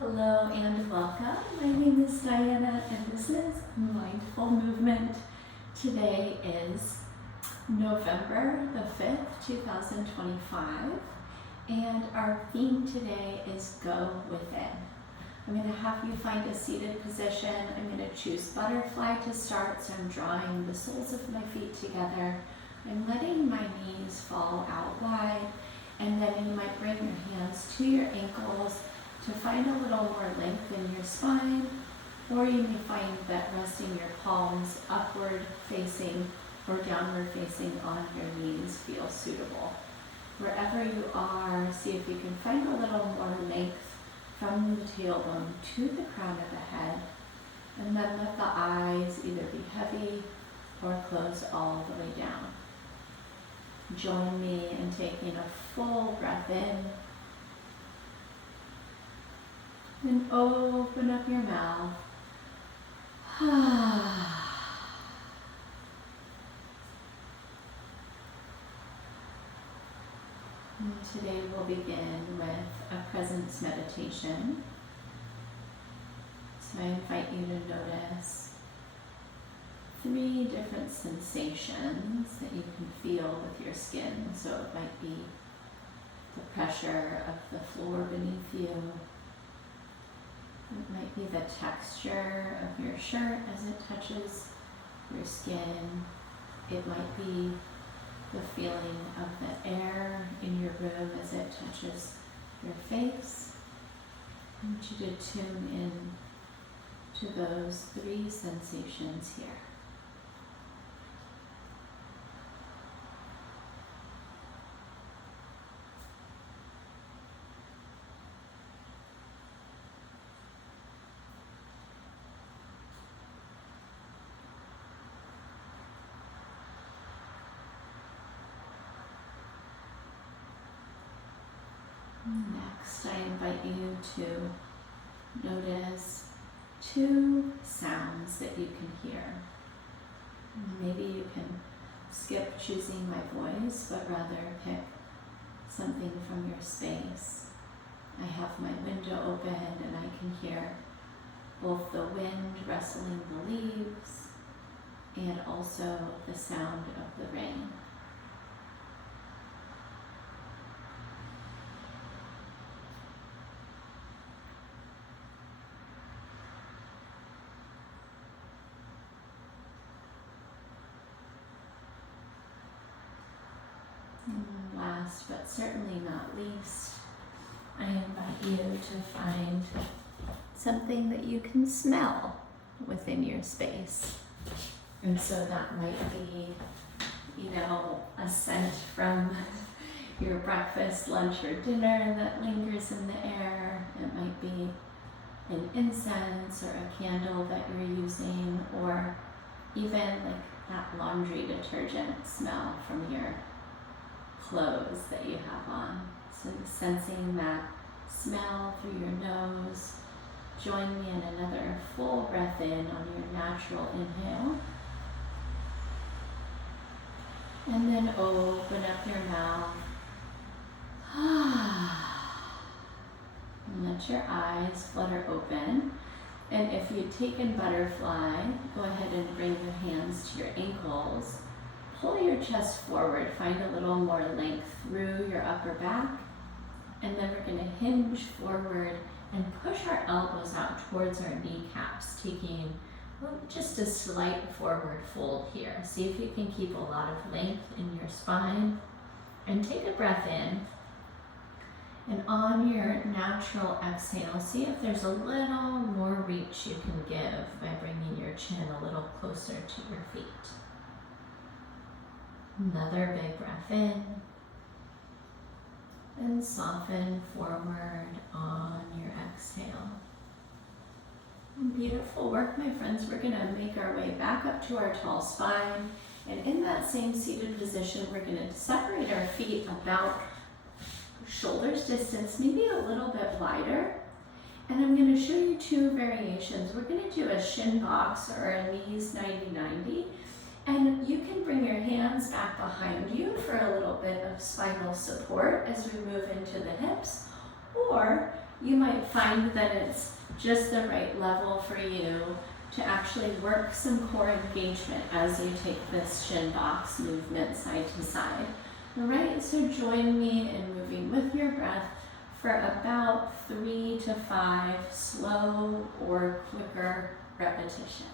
Hello and welcome. My name is Diana and this is Mindful Movement. Today is November the 5th, 2025, and our theme today is Go Within. I'm going to have you find a seated position. I'm going to choose butterfly to start, so I'm drawing the soles of my feet together. I'm letting my knees fall out wide, and then you might bring your hands to your ankles to find a little more length in your spine, or you may find that resting your palms upward facing or downward facing on your knees feels suitable. Wherever you are, see if you can find a little more length from the tailbone to the crown of the head, and then let the eyes either be heavy or close all the way down. Join me in taking a full breath in. And open up your mouth. And today we'll begin with a presence meditation. So I invite you to notice 3 different sensations that you can feel with your skin. So it might be the pressure of the floor beneath you. It might be the texture of your shirt as it touches your skin. It might be the feeling of the air in your room as it touches your face. I want you to tune in to those 3 sensations here. Next, I invite you to notice 2 sounds that you can hear. Maybe you can skip choosing my voice, but rather pick something from your space. I have my window open and I can hear both the wind rustling the leaves and also the sound of the rain. And last but certainly not least, I invite you to find something that you can smell within your space. And so that might be, a scent from your breakfast, lunch, or dinner that lingers in the air. It might be an incense or a candle that you're using, or even like that laundry detergent smell from your clothes that you have on. So sensing that smell through your nose. Join me in another full breath in on your natural inhale. And then open up your mouth. And let your eyes flutter open. And if you've taken butterfly, go ahead and bring your hands to your ankles. Pull your chest forward, find a little more length through your upper back, and then we're going to hinge forward and push our elbows out towards our kneecaps, taking just a slight forward fold here. See if you can keep a lot of length in your spine, and take a breath in. And on your natural exhale, see if there's a little more reach you can give by bringing your chin a little closer to your feet. Another big breath in, and soften forward on your exhale. Beautiful work, my friends. We're going to make our way back up to our tall spine, and in that same seated position, we're going to separate our feet about shoulders distance, maybe a little bit wider. And I'm going to show you 2 variations. We're going to do a shin box or a knees 90-90. And you can bring your hands back behind you for a little bit of spinal support as we move into the hips, or you might find that it's just the right level for you to actually work some core engagement as you take this shin box movement side to side. All right, so join me in moving with your breath for about 3 to 5 slow or quicker repetitions.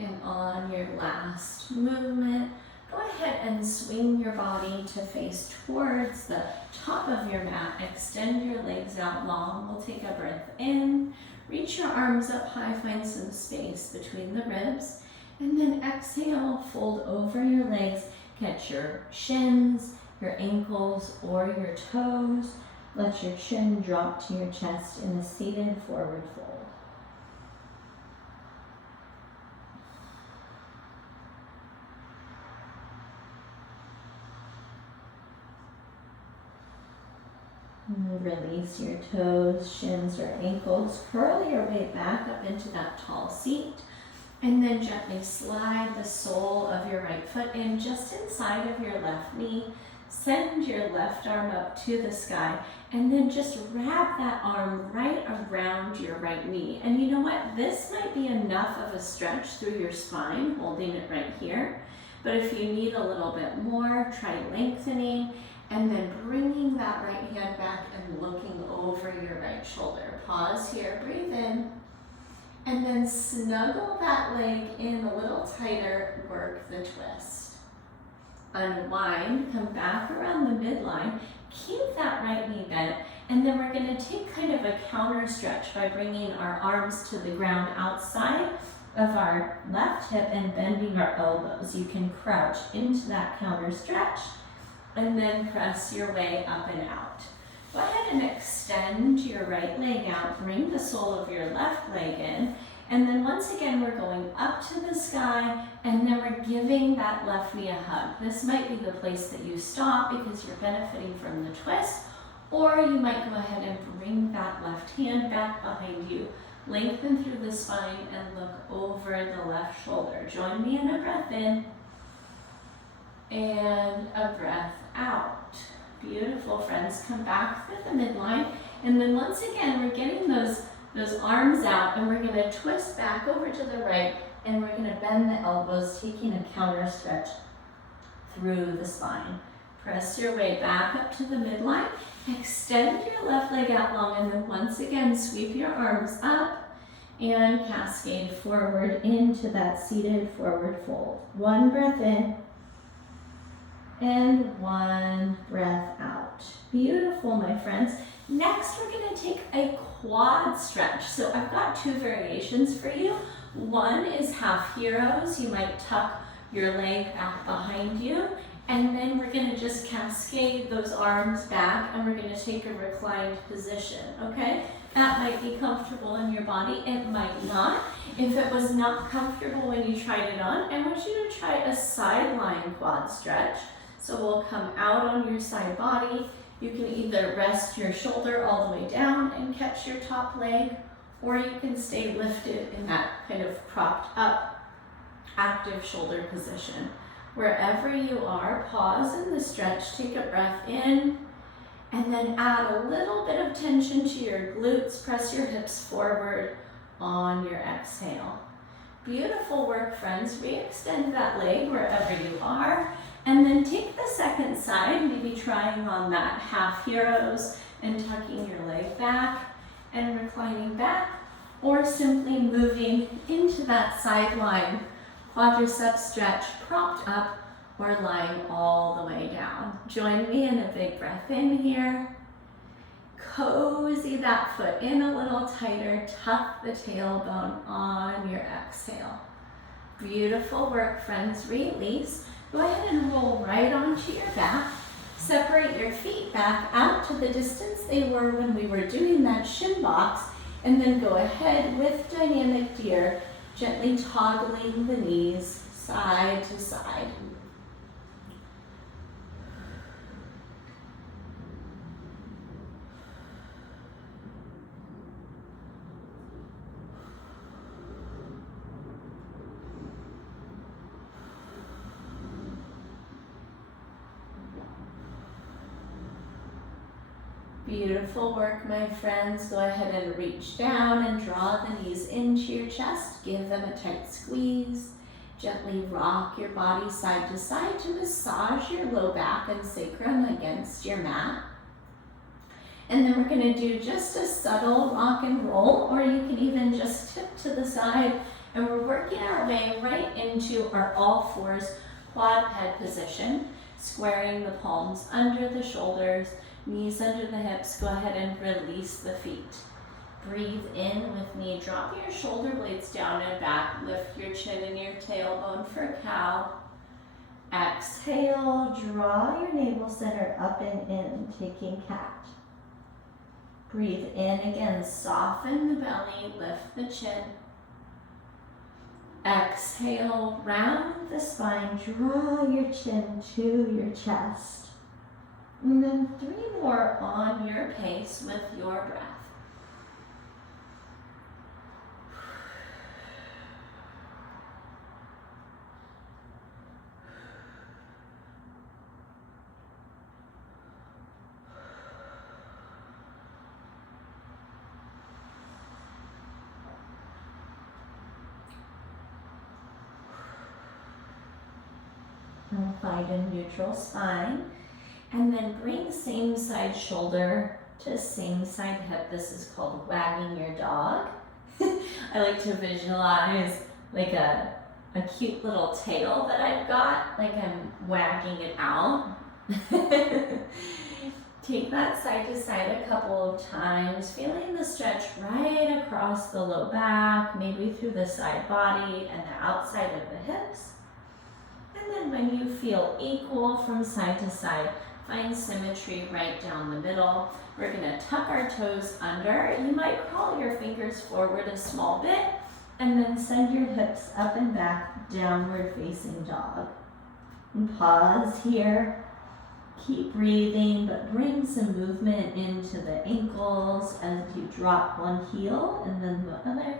And on your last movement, go ahead and swing your body to face towards the top of your mat. Extend your legs out long. We'll take a breath in. Reach your arms up high, find some space between the ribs. And then exhale, fold over your legs. Catch your shins, your ankles, or your toes. Let your chin drop to your chest in a seated forward fold. Release your toes, shins, or ankles. Curl your way back up into that tall seat. And then gently slide the sole of your right foot in just inside of your left knee. Send your left arm up to the sky. And then just wrap that arm right around your right knee. And you know what? This might be enough of a stretch through your spine, holding it right here. But if you need a little bit more, try lengthening. And then bringing that right hand back and looking over your right shoulder. Pause here, breathe in. And then snuggle that leg in a little tighter, work the twist. Unwind, come back around the midline, keep that right knee bent, and then we're gonna take kind of a counter stretch by bringing our arms to the ground outside of our left hip and bending our elbows. You can crouch into that counter stretch, and then press your way up and out. Go ahead and extend your right leg out, bring the sole of your left leg in, and then once again we're going up to the sky, and then we're giving that left knee a hug. This might be the place that you stop because you're benefiting from the twist, or you might go ahead and bring that left hand back behind you, lengthen through the spine, and look over the left shoulder. Join me in a breath in, and a breath out. Beautiful, friends. Come back to the midline, and then once again we're getting those arms out, and we're going to twist back over to the right, and we're going to bend the elbows, taking a counter stretch through the spine. Press your way back up to the midline, extend your left leg out long, and then once again sweep your arms up and cascade forward into that seated forward fold. One breath in, and one breath out. Beautiful, my friends. Next, we're going to take a quad stretch. So I've got 2 variations for you. One is half heroes. You might tuck your leg back behind you, and then we're going to just cascade those arms back, and we're going to take a reclined position, okay? That might be comfortable in your body. It might not. If it was not comfortable when you tried it on, I want you to try a sideline quad stretch. So we'll come out on your side body. You can either rest your shoulder all the way down and catch your top leg, or you can stay lifted in that kind of propped up, active shoulder position. Wherever you are, pause in the stretch, take a breath in, and then add a little bit of tension to your glutes. Press your hips forward on your exhale. Beautiful work, friends. Re-extend that leg wherever you are. And then take the second side, maybe trying on that half heroes and tucking your leg back and reclining back, or simply moving into that sideline quadricep stretch, propped up or lying all the way down. Join me in a big breath in here. Cozy that foot in a little tighter, tuck the tailbone on your exhale. Beautiful work, friends. Release. Go ahead and roll right onto your back. Separate your feet back out to the distance they were when we were doing that shin box, and then go ahead with dynamic deer, gently toggling the knees side to side. Beautiful work, my friends. Go ahead and reach down and draw the knees into your chest. Give them a tight squeeze. Gently rock your body side to side to massage your low back and sacrum against your mat. And then we're going to do just a subtle rock and roll, or you can even just tip to the side. And we're working our way right into our all fours quadruped position, squaring the palms under the shoulders, knees under the hips. Go ahead and release the feet. Breathe in with me. Drop your shoulder blades down and back. Lift your chin and your tailbone for cow. Exhale, draw your navel center up and in, taking cat. Breathe in again, soften the belly, lift the chin. Exhale, round the spine, draw your chin to your chest. And then 3 more on your pace with your breath. And find a neutral spine. And then bring same side shoulder to same side hip. This is called wagging your dog. I like to visualize like a cute little tail that I've got, like I'm wagging it out. Take that side to side a couple of times, feeling the stretch right across the low back, maybe through the side body and the outside of the hips. And then when you feel equal from side to side, find symmetry right down the middle. We're gonna tuck our toes under. You might crawl your fingers forward a small bit and then send your hips up and back, downward facing dog. And pause here. Keep breathing, but bring some movement into the ankles as you drop one heel and then the other.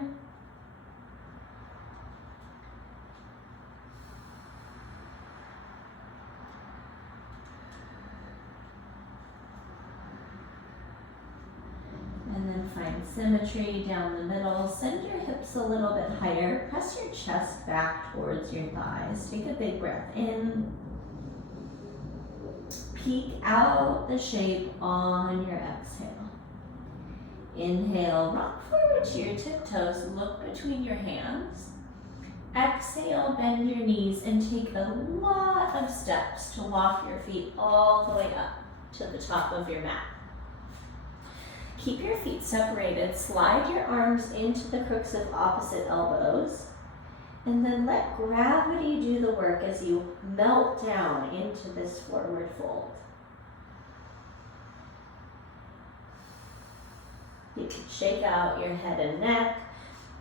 And then find symmetry down the middle. Send your hips a little bit higher. Press your chest back towards your thighs. Take a big breath in. Peek out the shape on your exhale. Inhale, rock forward to your tiptoes. Look between your hands. Exhale, bend your knees and take a lot of steps to walk your feet all the way up to the top of your mat. Keep your feet separated. Slide your arms into the crooks of opposite elbows. And then let gravity do the work as you melt down into this forward fold. You can shake out your head and neck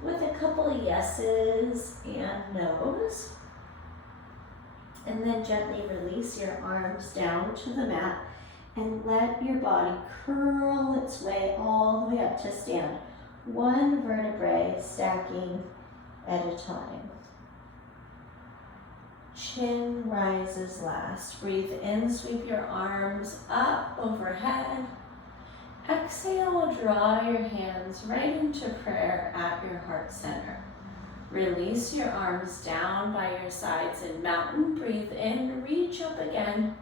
with a couple of yeses and nos. And then gently release your arms down to the mat and let your body curl its way all the way up to stand. One vertebrae stacking at a time. Chin rises last. Breathe in, sweep your arms up overhead. Exhale, draw your hands right into prayer at your heart center. Release your arms down by your sides in mountain. Breathe in, reach up again.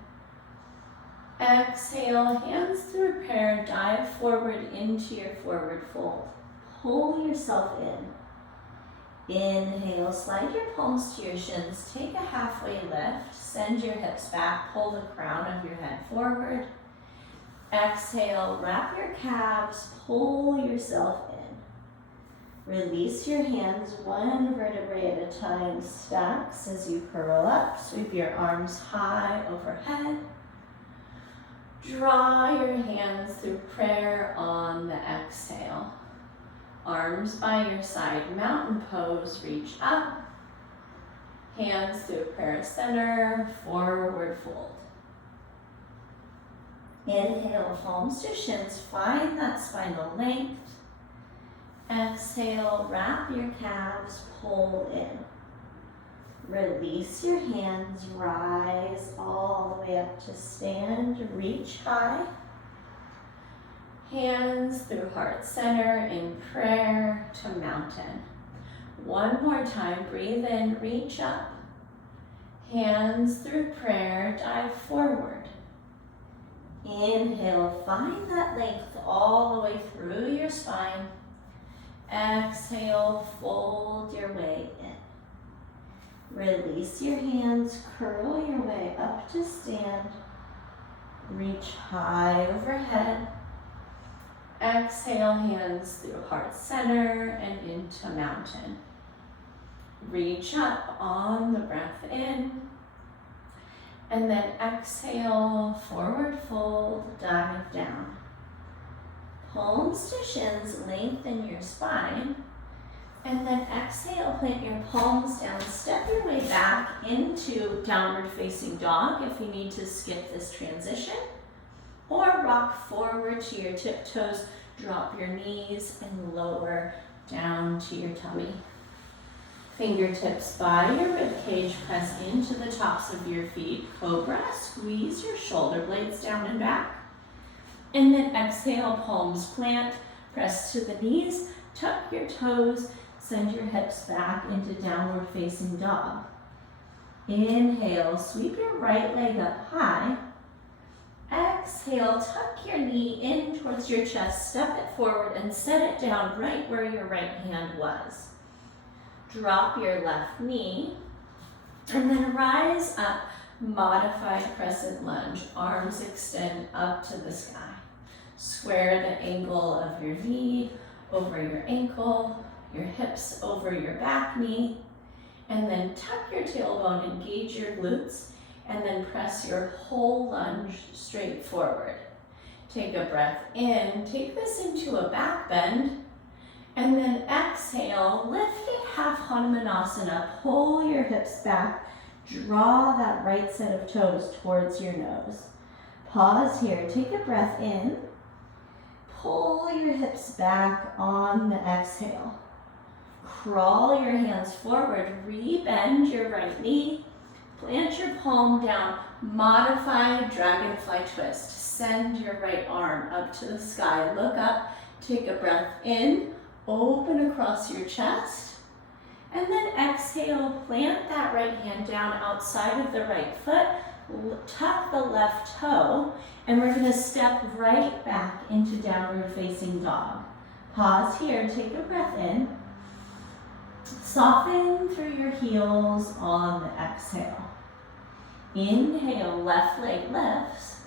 Exhale, hands through prayer, dive forward into your forward fold. Pull yourself in. Inhale, slide your palms to your shins. Take a halfway lift. Send your hips back. Pull the crown of your head forward. Exhale, wrap your calves. Pull yourself in. Release your hands one vertebrae at a time. Stacks as you curl up. Sweep your arms high overhead. Draw your hands through prayer on the exhale. Arms by your side, mountain pose, reach up. Hands through prayer center, forward fold. Inhale, palms to shins, find that spinal length. Exhale, wrap your calves, pull in. Release your hands, rise all the way up to stand, reach high. Hands through heart center in prayer to mountain. One more time, breathe in, reach up. Hands through prayer, dive forward. Inhale, find that length all the way through your spine. Exhale, fold your way in. Release your hands, curl your way up to stand. Reach high overhead. Exhale, hands through heart center and into mountain. Reach up on the breath in. And then exhale, forward fold, dive down. Palms to shins, lengthen your spine. And then exhale, plant your palms down. Step your way back into downward facing dog if you need to skip this transition. Or rock forward to your tiptoes, drop your knees and lower down to your tummy. Fingertips by your rib cage, press into the tops of your feet. Cobra, squeeze your shoulder blades down and back. And then exhale, palms plant, press to the knees, tuck your toes, send your hips back into downward facing dog. Inhale, sweep your right leg up high. Exhale, tuck your knee in towards your chest, step it forward and set it down right where your right hand was. Drop your left knee and then rise up, modified crescent lunge. Arms extend up to the sky. Square the angle of your knee over your ankle, your hips over your back knee, and then tuck your tailbone, engage your glutes, and then press your whole lunge straight forward. Take a breath in, take this into a back bend, and then exhale, lift it half Hanumanasana, pull your hips back, draw that right set of toes towards your nose. Pause here, take a breath in, pull your hips back on the exhale. Crawl your hands forward, re-bend your right knee, plant your palm down, modified dragonfly twist. Send your right arm up to the sky, look up, take a breath in, open across your chest, and then exhale, plant that right hand down outside of the right foot, tuck the left toe, and we're gonna step right back into downward facing dog. Pause here, take a breath in. Soften through your heels on the exhale. Inhale, left leg lifts.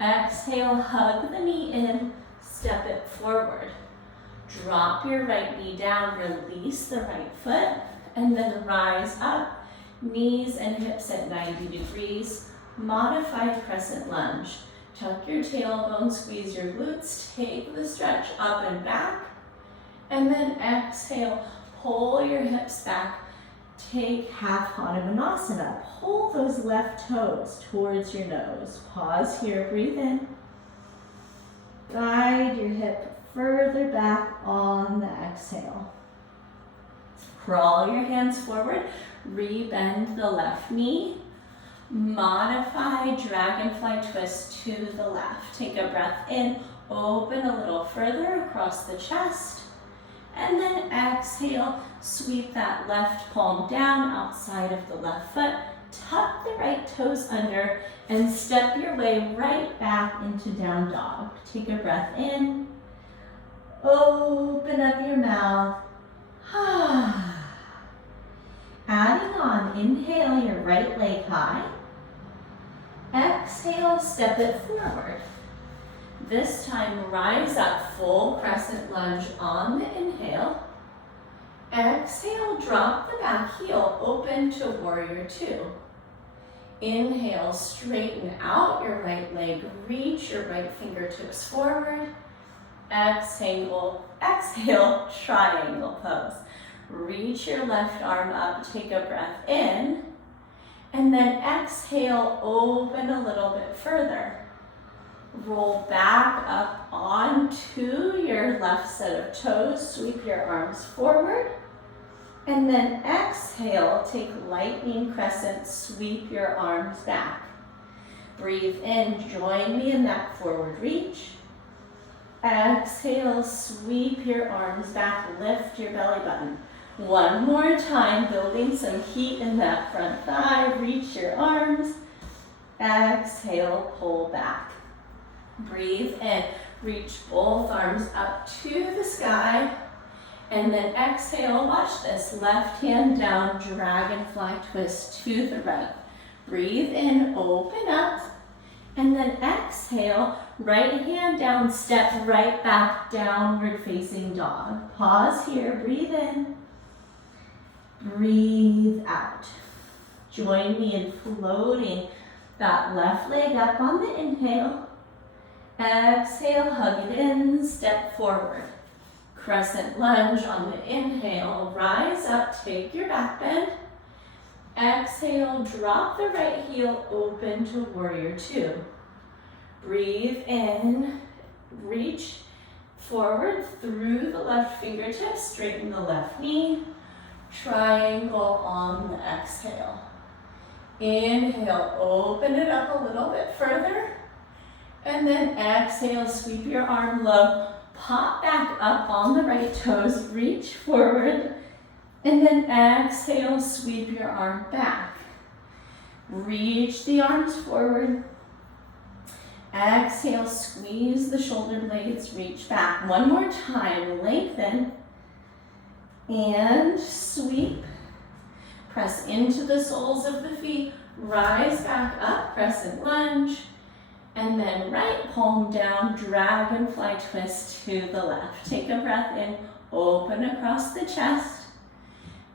Exhale, hug the knee in, step it forward. Drop your right knee down, release the right foot, and then rise up, knees and hips at 90 degrees. Modified crescent lunge. Tuck your tailbone, squeeze your glutes, take the stretch up and back, and then exhale, pull your hips back, take half Hanumanasana. Pull those left toes towards your nose. Pause here, breathe in. Guide your hip further back on the exhale. Crawl your hands forward, re-bend the left knee. Modify dragonfly twist to the left. Take a breath in, open a little further across the chest. And then exhale, sweep that left palm down outside of the left foot, tuck the right toes under, and step your way right back into down dog. Take a breath in, open up your mouth. Adding on, inhale your right leg high. Exhale, step it forward. This time, rise up, full crescent lunge on the inhale. Exhale, drop the back heel, open to warrior two. Inhale, straighten out your right leg, reach your right fingertips forward. Exhale, triangle pose. Reach your left arm up, take a breath in, and then exhale, open a little bit further. Roll back up onto your left set of toes, sweep your arms forward, and then exhale, take lightning crescent, sweep your arms back. Breathe in, join me in that forward reach. Exhale, sweep your arms back, lift your belly button. One more time, building some heat in that front thigh. Reach your arms. Exhale, pull back. Breathe in. Reach both arms up to the sky. And then exhale, watch this. Left hand down, dragonfly twist to the right. Breathe in, open up. And then exhale, right hand down, step right back, downward facing dog. Pause here, breathe in. Breathe out. Join me in floating that left leg up on the inhale. Exhale, hug it in, step forward. Crescent lunge on the inhale. Rise up, take your back bend. Exhale, drop the right heel, open to warrior two. Breathe in, reach forward through the left fingertips, straighten the left knee. Triangle on the exhale. Inhale, open it up a little bit further. And then exhale, sweep your arm low. Pop back up on the right toes, reach forward. And then exhale, sweep your arm back. Reach the arms forward. Exhale, squeeze the shoulder blades, reach back. One more time, lengthen. And sweep. Press into the soles of the feet. Rise back up, crescent lunge. And then right palm down, dragonfly twist to the left. Take a breath in, open across the chest.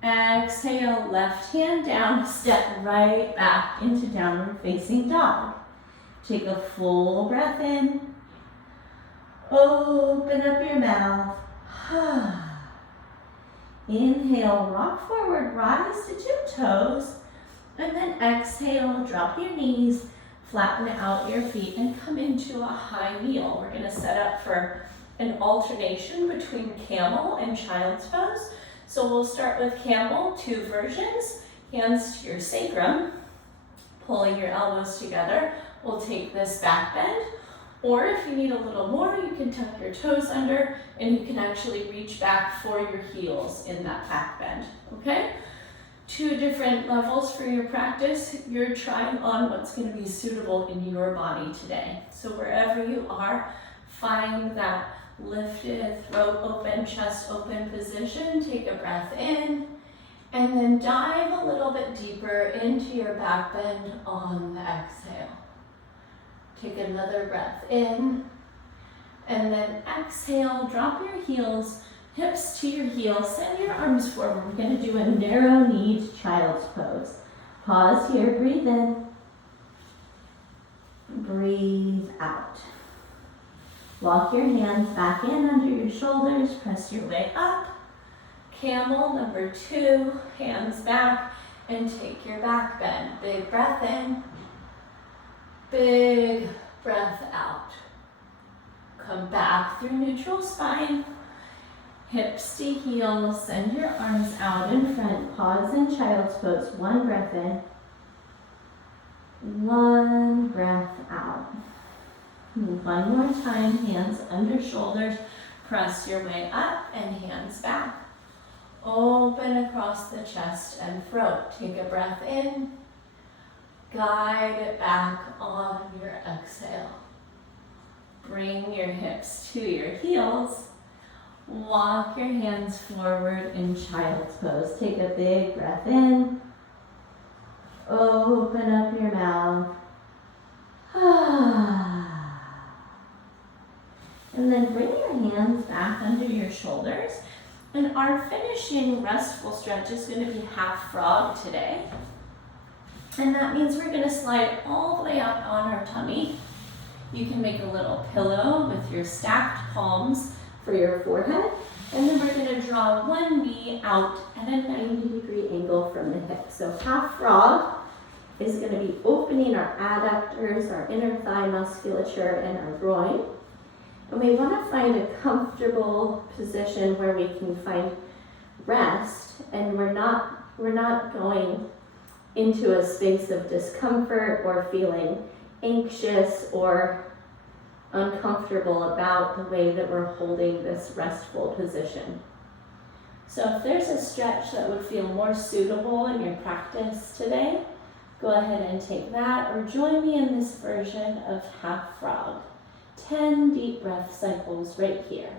Exhale, left hand down, step right back into downward facing dog. Take a full breath in. Open up your mouth. Inhale, rock forward, rise to two toes. And then exhale, drop your knees, flatten out your feet, and come into a high kneel. We're gonna set up for an alternation between camel and child's pose. So we'll start with camel, two versions. Hands to your sacrum, pulling your elbows together. We'll take this back bend, or if you need a little more, you can tuck your toes under and you can actually reach back for your heels in that back bend, okay? Two different levels for your practice. You're trying on what's gonna be suitable in your body today. So wherever you are, find that lifted, throat open, chest open position. Take a breath in, and then dive a little bit deeper into your back bend on the exhale. Take another breath in, and then exhale, drop your heels, hips to your heels, send your arms forward. We're gonna do a narrow-kneed child's pose. Pause here, breathe in, breathe out. Walk your hands back in under your shoulders, press your way up. Camel number two, hands back, and take your back bend. Big breath in, big breath out. Come back through neutral spine, hips to heels, send your arms out in front. Pause in child's pose, one breath in, one breath out. One more time, hands under shoulders, press your way up and hands back. Open across the chest and throat. Take a breath in, guide it back on your exhale. Bring your hips to your heels. Walk your hands forward in child's pose. Take a big breath in. Open up your mouth. And then bring your hands back under your shoulders. And our finishing restful stretch is going to be half frog today. And that means we're going to slide all the way up on our tummy. You can make a little pillow with your stacked palms for your forehead. And then we're going to draw one knee out at a 90-degree angle from the hip. So half frog is going to be opening our adductors, our inner thigh musculature, and our groin. And we want to find a comfortable position where we can find rest, and we're not going into a space of discomfort or feeling anxious or uncomfortable about the way that we're holding this restful position. So if there's a stretch that would feel more suitable in your practice today, go ahead and take that, or join me in this version of half frog. 10 deep breath cycles right here.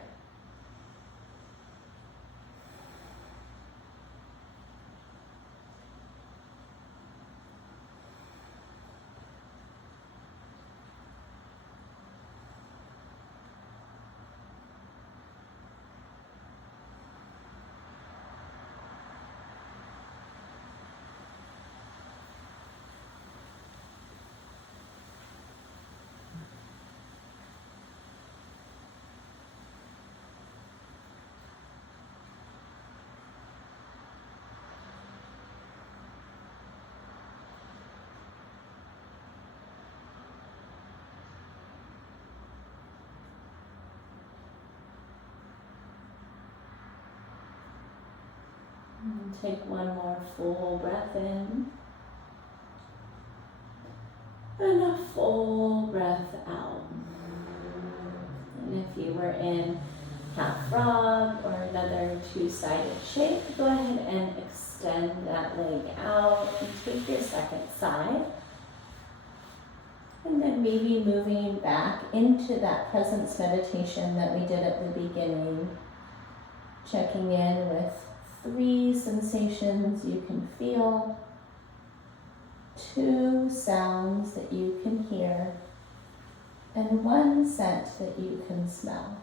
And take one more full breath in. And a full breath out. And if you were in half frog or another two-sided shape, go ahead and extend that leg out and take your second side. And then maybe moving back into that presence meditation that we did at the beginning, checking in with 3 sensations you can feel, 2 sounds that you can hear, and 1 scent that you can smell.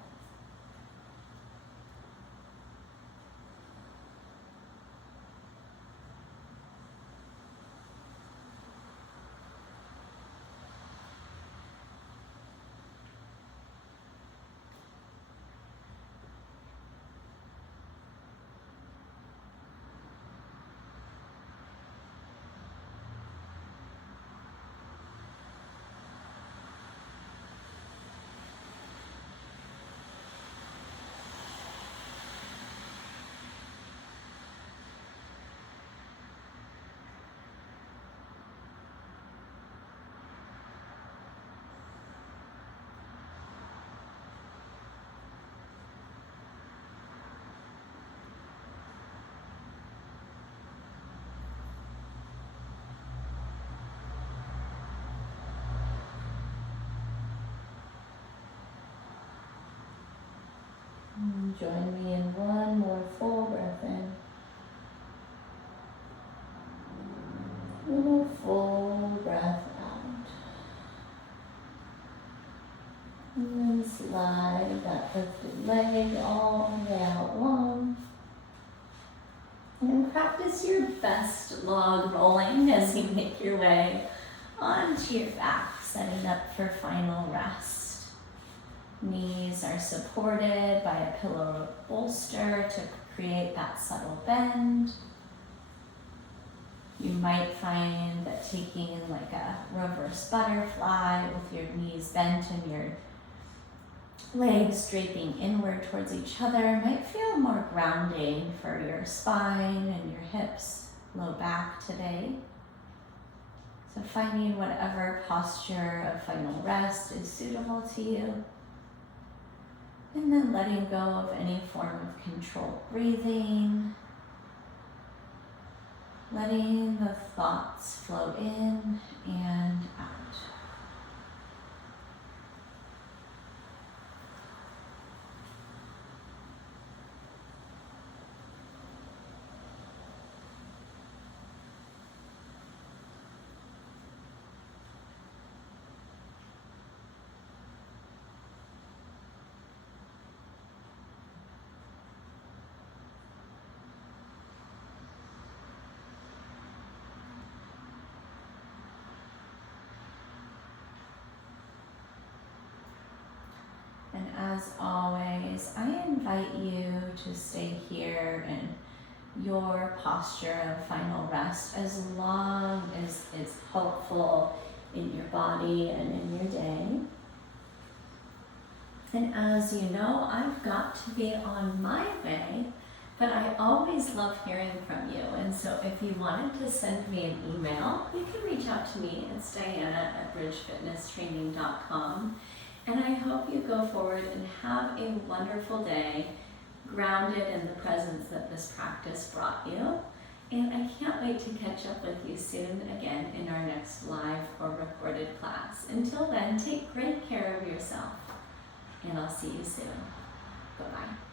Join me in one more full breath in. And a full breath out. And then slide that lifted leg all the way out long. And practice your best log rolling as you make your way onto your back, setting up for final rest. Knees are supported by a pillow bolster to create that subtle bend. You might find that taking like a reverse butterfly with your knees bent and your legs draping inward towards each other might feel more grounding for your spine and your hips, low back today. So finding whatever posture of final rest is suitable to you. And then letting go of any form of controlled breathing. Letting the thoughts flow in and out. And as always, I invite you to stay here in your posture of final rest as long as it's helpful in your body and in your day. And as you know, I've got to be on my way, but I always love hearing from you. And so if you wanted to send me an email, you can reach out to me. It's Diana@bridgefitnesstraining.com. And I hope you go forward and have a wonderful day, grounded in the presence that this practice brought you. And I can't wait to catch up with you soon again in our next live or recorded class. Until then, take great care of yourself, and I'll see you soon. Bye-bye.